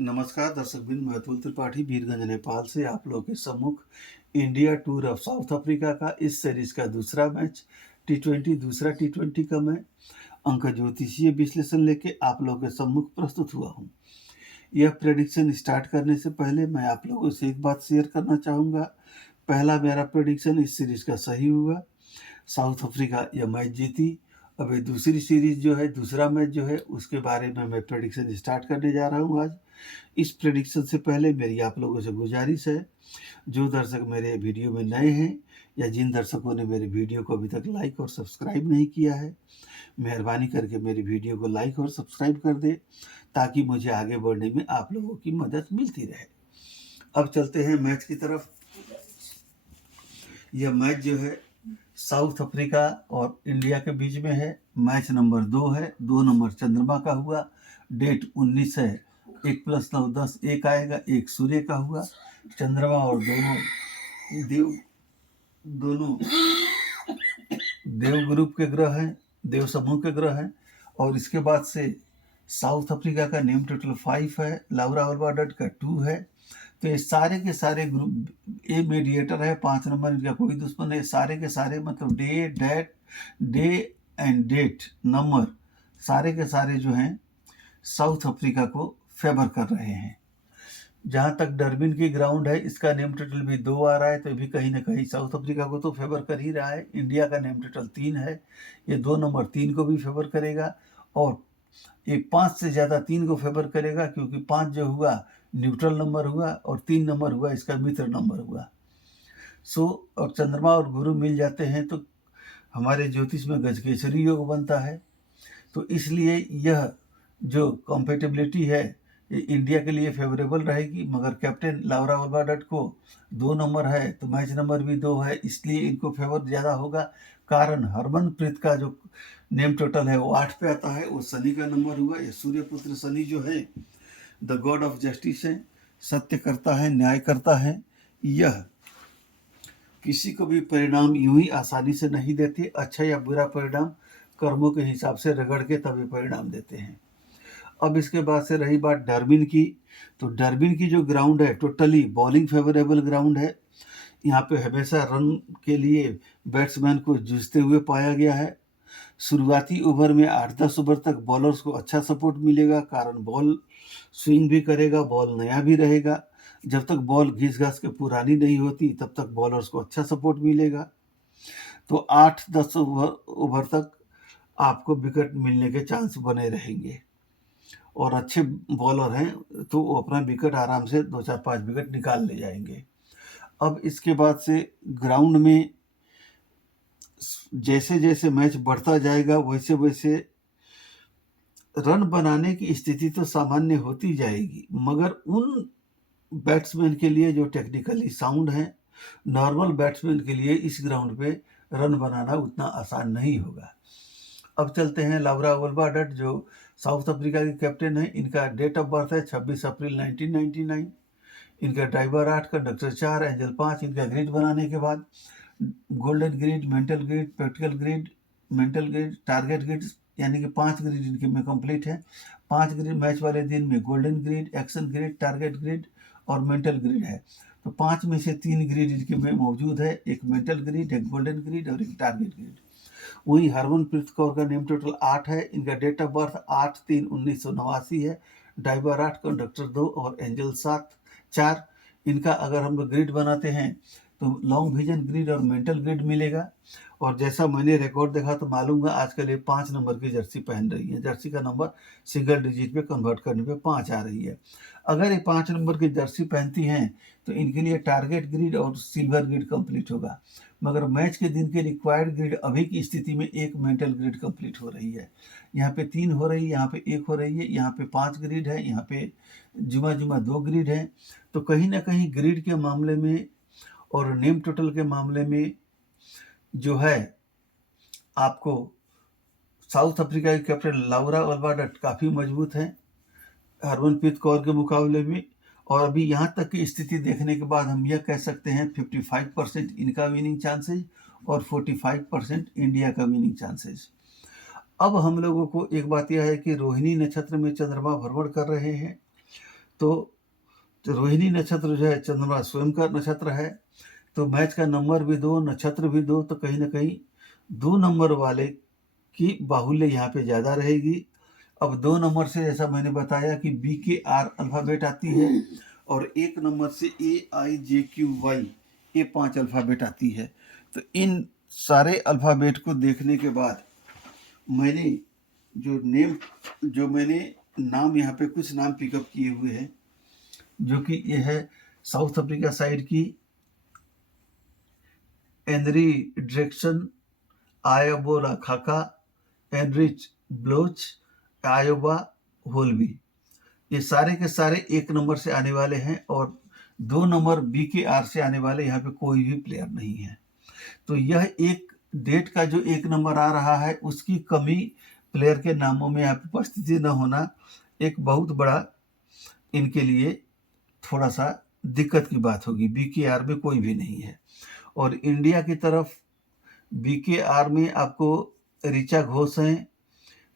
नमस्कार दर्शक बिन, मैं अतुल त्रिपाठी वीरगंज नेपाल से आप लोगों के सम्मुख India tour of south Africa का इस सीरीज का दूसरा मैच टी20 दूसरा टी20 का मैं अंक ज्योतिषीय विश्लेषण लेके आप लोगों के सम्मुख प्रस्तुत हुआ हूँ। यह प्रेडिक्शन स्टार्ट करने से पहले मैं आप लोगों से एक बात शेयर करना चाहूँगा। पहला मेरा प्रेडिक्शन इस सीरीज का सही हुआ, साउथ अफ्रीका यह मैच जीती। अब ये दूसरी सीरीज जो है, दूसरा मैच जो है, उसके बारे में मैं प्रेडिक्शन स्टार्ट करने जा रहा हूँ आज। इस प्रेडिक्शन से पहले मेरी आप लोगों से गुजारिश है, जो दर्शक मेरे वीडियो में नए हैं या जिन दर्शकों ने मेरे वीडियो को अभी तक लाइक और सब्सक्राइब नहीं किया है, मेहरबानी करके मेरी वीडियो को लाइक और सब्सक्राइब कर दे, ताकि मुझे आगे बढ़ने में आप लोगों की मदद मिलती रहे। अब चलते हैं मैच की तरफ। यह मैच जो है साउथ अफ्रीका और इंडिया के बीच में है। मैच नंबर 2 है, 2 नंबर चंद्रमा का हुआ, डेट 19 है। 1 + 9 10, एक आएगा, एक सूर्य का हुआ। चंद्रमा और दोनों देव ग्रुप के ग्रह हैं, देव समूह के ग्रह हैं। और इसके बाद से साउथ अफ्रीका का नेम टोटल 5 है, लाउरा ओल्बाडट का 2 है। तो ये सारे के सारे ग्रुप, ए मीडिएटर है, 5 नंबर, इनका कोई दुश्मन है। सारे के सारे मतलब डे एंड डेट नंबर सारे के सारे जो हैं साउथ अफ्रीका को फेवर कर रहे हैं। जहाँ तक डरबिन की ग्राउंड है, इसका नेम टोटल भी 2 आ रहा है, तो भी कहीं ना कहीं साउथ अफ्रीका को तो फेवर कर ही रहा है। इंडिया का नेम टोटल 3 है, ये 2 नंबर 3 को भी फेवर करेगा, और ये 5 से ज़्यादा 3 को फेवर करेगा, क्योंकि 5 जो हुआ न्यूट्रल नंबर हुआ और 3 नंबर हुआ इसका मित्र नंबर हुआ। और चंद्रमा और गुरु मिल जाते हैं तो हमारे ज्योतिष में गजकेसरी योग बनता है। तो इसलिए यह जो कॉम्पेटेबिलिटी है ये इंडिया के लिए फेवरेबल रहेगी। मगर कैप्टन लाउरा ओल्बाडट को 2 नंबर है, तो मैच नंबर भी 2 है, इसलिए इनको फेवर ज़्यादा होगा। कारण हरमनप्रीत का जो नेम टोटल है वो 8 पे आता है, वो शनि का नंबर हुआ। ये सूर्यपुत्र शनि जो है द गॉड ऑफ जस्टिस है, सत्य करता है, न्याय करता है। यह किसी को भी परिणाम यूं ही आसानी से नहीं देते। अच्छा या बुरा परिणाम कर्मों के हिसाब से रगड़ के तभी परिणाम देते हैं। अब इसके बाद से रही बात डरबिन की, तो डरबिन की जो ग्राउंड है टोटली बॉलिंग फेवरेबल ग्राउंड है। यहाँ पे हमेशा रन के लिए बैट्समैन को जूझते हुए पाया गया है। शुरुआती ओवर में 8-10 ओवर तक बॉलर्स को अच्छा सपोर्ट मिलेगा, कारण बॉल स्विंग भी करेगा, बॉल नया भी रहेगा। जब तक बॉल घिस घास के पुरानी नहीं होती तब तक बॉलर्स को अच्छा सपोर्ट मिलेगा। तो 8-10 ओवर तक आपको विकेट मिलने के चांस बने रहेंगे, और अच्छे बॉलर हैं तो वो अपना विकेट आराम से 2-4-5 विकेट निकाल ले जाएंगे। अब इसके बाद से ग्राउंड में जैसे जैसे मैच बढ़ता जाएगा वैसे वैसे रन बनाने की स्थिति तो सामान्य होती जाएगी, मगर उन बैट्समैन के लिए जो टेक्निकली साउंड हैं, नॉर्मल बैट्समैन के लिए इस ग्राउंड पे रन बनाना उतना आसान नहीं होगा। अब चलते हैं लाउरा ओल्बाडट, जो साउथ अफ्रीका के कैप्टन हैं। इनका डेट ऑफ बर्थ है 26 अप्रैल 1999। इनका ड्राइवर 8, कंडक्टर 4, एंजल 5। इनका ग्रिड बनाने के बाद golden grid, mental grid, practical grid, mental grid, target grid, यानी कि 5 ग्रिड इनके में कंप्लीट है। 5 ग्रिड मैच वाले दिन में golden grid, action grid, target grid और मेंटल ग्रिड है। तो 5 में से 3 ग्रिड इनके में मौजूद है, एक मेंटल ग्रिड, एक गोल्डन ग्रिड और एक टारगेट ग्रिड। वही हरमनप्रीत कौर का नेम टोटल 8 है। इनका डेट ऑफ बर्थ 8/3/1989 है। ड्राइवर 8, कंडक्टर 2 और एंजल 4। इनका अगर हम लोग ग्रिड बनाते हैं तो लॉन्ग विजन ग्रिड और मेंटल ग्रिड मिलेगा। और जैसा मैंने रिकॉर्ड देखा तो मालूम है आजकल ये 5 नंबर की जर्सी पहन रही है। जर्सी का नंबर सिंगल डिजिट पे कन्वर्ट करने पे 5 आ रही है। अगर ये 5 नंबर की जर्सी पहनती हैं तो इनके लिए टारगेट ग्रिड और सिल्वर ग्रिड कंप्लीट होगा। मगर मैच के दिन के रिक्वायर्ड ग्रिड अभी की स्थिति में एक मेंटल ग्रिड कंप्लीट हो रही है। यहाँ पे 3 हो रही है, यहाँ पे 1 हो रही है, यहाँ पे 5 ग्रिड है, यहाँ पे जुमा 2 ग्रिड है। तो कहीं ना कहीं ग्रिड के मामले में और नेम टोटल के मामले में जो है आपको साउथ अफ्रीका के कैप्टन लाउरा ओल्बाडट काफ़ी मजबूत हैं हरमनप्रीत कौर के मुकाबले में। और अभी यहाँ तक की स्थिति देखने के बाद हम यह कह सकते हैं 55% इनका विनिंग चांसेस और 45% इंडिया का विनिंग चांसेस। अब हम लोगों को एक बात यह है कि रोहिणी नक्षत्र में चंद्रमा भ्रमण कर रहे हैं, तो रोहिणी नक्षत्र जो है चंद्रमा स्वयं का नक्षत्र है, तो मैच का नंबर भी 2, नक्षत्र भी 2, तो कहीं ना कहीं 2 नंबर वाले की बाहुल्य यहाँ पे ज़्यादा रहेगी। अब 2 नंबर से जैसा मैंने बताया कि BKR अल्फ़ाबेट आती है, और 1 नंबर से AIJQY ये 5 अल्फ़ाबेट आती है। तो इन सारे अल्फ़ाबेट को देखने के बाद मैंने जो मैंने नाम यहाँ पे कुछ नाम पिकअप किए हुए हैं, जो कि ये है साउथ अफ्रीका साइड की एनरी ड्रेक्सन, आयोबोला खाका, एनरिच ब्लोच, आयोबा होलबी। ये सारे के सारे 1 नंबर से आने वाले हैं, और 2 नंबर BKR से आने वाले यहाँ पे कोई भी प्लेयर नहीं है। तो यह एक डेट का जो 1 नंबर आ रहा है उसकी कमी, प्लेयर के नामों में यहाँ पे उपस्थिति न होना एक बहुत बड़ा इनके लिए थोड़ा सा दिक्कत की बात होगी। BKR में कोई भी नहीं है। और इंडिया की तरफ BKR में आपको ऋचा घोष हैं,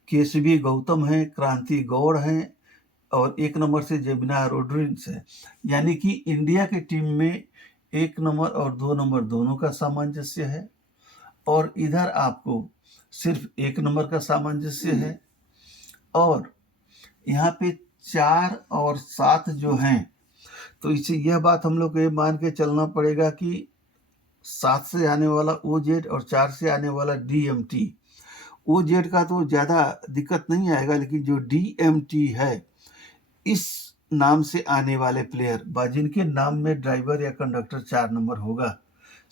केसवी गौतम हैं, क्रांति गौड़ हैं, और 1 नंबर से जेमिना रोड्रिग्स है। यानी कि इंडिया की टीम में 1 नंबर और 2 नंबर दोनों का सामंजस्य है, और इधर आपको सिर्फ 1 नंबर का सामंजस्य है। और यहाँ पे 4 और 7 जो हैं, तो इसे यह बात हम लोग को ये मान के चलना पड़ेगा कि 7 से आने वाला OZ और 4 से आने वाला DMT। OZ का तो ज़्यादा दिक्कत नहीं आएगा, लेकिन जो DMT है, इस नाम से आने वाले प्लेयर जिनके नाम में ड्राइवर या कंडक्टर 4 नंबर होगा,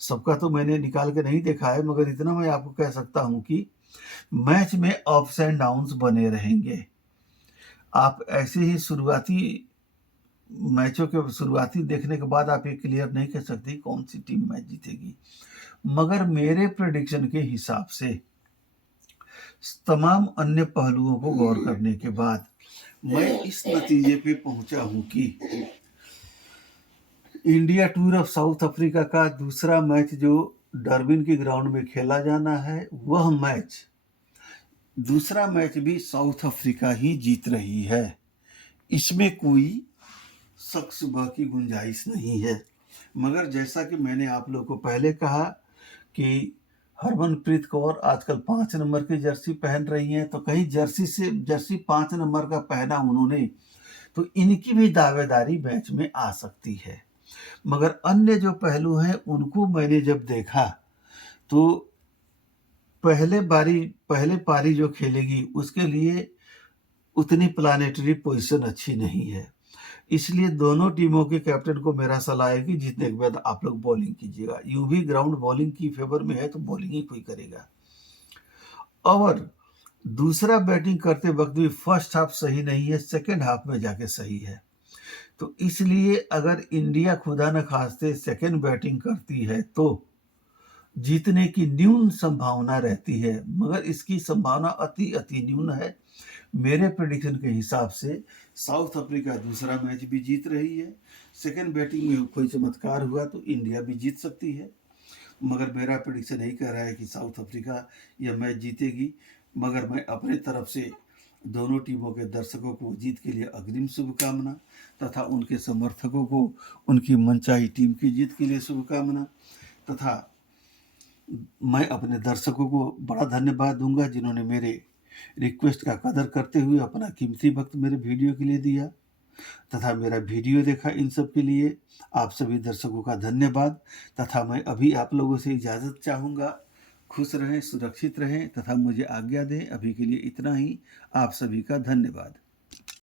सबका तो मैंने निकाल के नहीं देखा है, मगर इतना मैं आपको कह सकता हूं कि मैच में अप्स एंड डाउन्स बने रहेंगे। आप ऐसे ही शुरुआती मैचों के शुरुआती देखने के बाद आप ये क्लियर नहीं कह सकते कौन सी टीम मैच जीतेगी। मगर मेरे प्रेडिक्शन के हिसाब से तमाम अन्य पहलुओं को गौर करने के बाद मैं इस नतीजे पे पहुंचा हूं कि India tour of south Africa का दूसरा मैच जो डरबिन के ग्राउंड में खेला जाना है, वह दूसरा मैच भी साउथ अफ्रीका ही जीत रही है। इसमें कोई शक शुबह की गुंजाइश नहीं है। मगर जैसा कि मैंने आप लोगों को पहले कहा कि हरमनप्रीत कौर आजकल 5 नंबर की जर्सी पहन रही हैं, तो कहीं जर्सी 5 नंबर का पहना उन्होंने, तो इनकी भी दावेदारी मैच में आ सकती है। मगर अन्य जो पहलू हैं उनको मैंने जब देखा, तो पहले पारी जो खेलेगी उसके लिए उतनी प्लानेटरी पोजीशन अच्छी नहीं है। इसलिए दोनों टीमों के कैप्टन को मेरा सलाह है कि जीतने के बाद आप लोग बॉलिंग कीजिएगा। यूं भी ग्राउंड बॉलिंग की फेवर में है, तो बॉलिंग ही कोई करेगा। और दूसरा, बैटिंग करते वक्त भी फर्स्ट हाफ सही नहीं है, सेकेंड हाफ में जाके सही है। तो इसलिए अगर इंडिया खुदा न खास्ते सेकेंड बैटिंग करती है तो जीतने की न्यून संभावना रहती है, मगर इसकी संभावना अति न्यून है। मेरे प्रेडिक्शन के हिसाब से साउथ अफ्रीका दूसरा मैच भी जीत रही है। सेकेंड बैटिंग में कोई चमत्कार हुआ तो इंडिया भी जीत सकती है, मगर मेरा प्रेडिक्शन यही कह रहा है कि साउथ अफ्रीका यह मैच जीतेगी। मगर मैं अपने तरफ से दोनों टीमों के दर्शकों को जीत के लिए अग्रिम शुभकामना, तथा उनके समर्थकों को उनकी मनचाही टीम की जीत के लिए शुभकामना, तथा मैं अपने दर्शकों को बड़ा धन्यवाद दूंगा जिन्होंने मेरे रिक्वेस्ट का कदर करते हुए अपना कीमती वक्त मेरे वीडियो के लिए दिया तथा मेरा वीडियो देखा। इन सब के लिए आप सभी दर्शकों का धन्यवाद, तथा मैं अभी आप लोगों से इजाज़त चाहूँगा। खुश रहें, सुरक्षित रहें तथा मुझे आज्ञा दें। अभी के लिए इतना ही। आप सभी का धन्यवाद।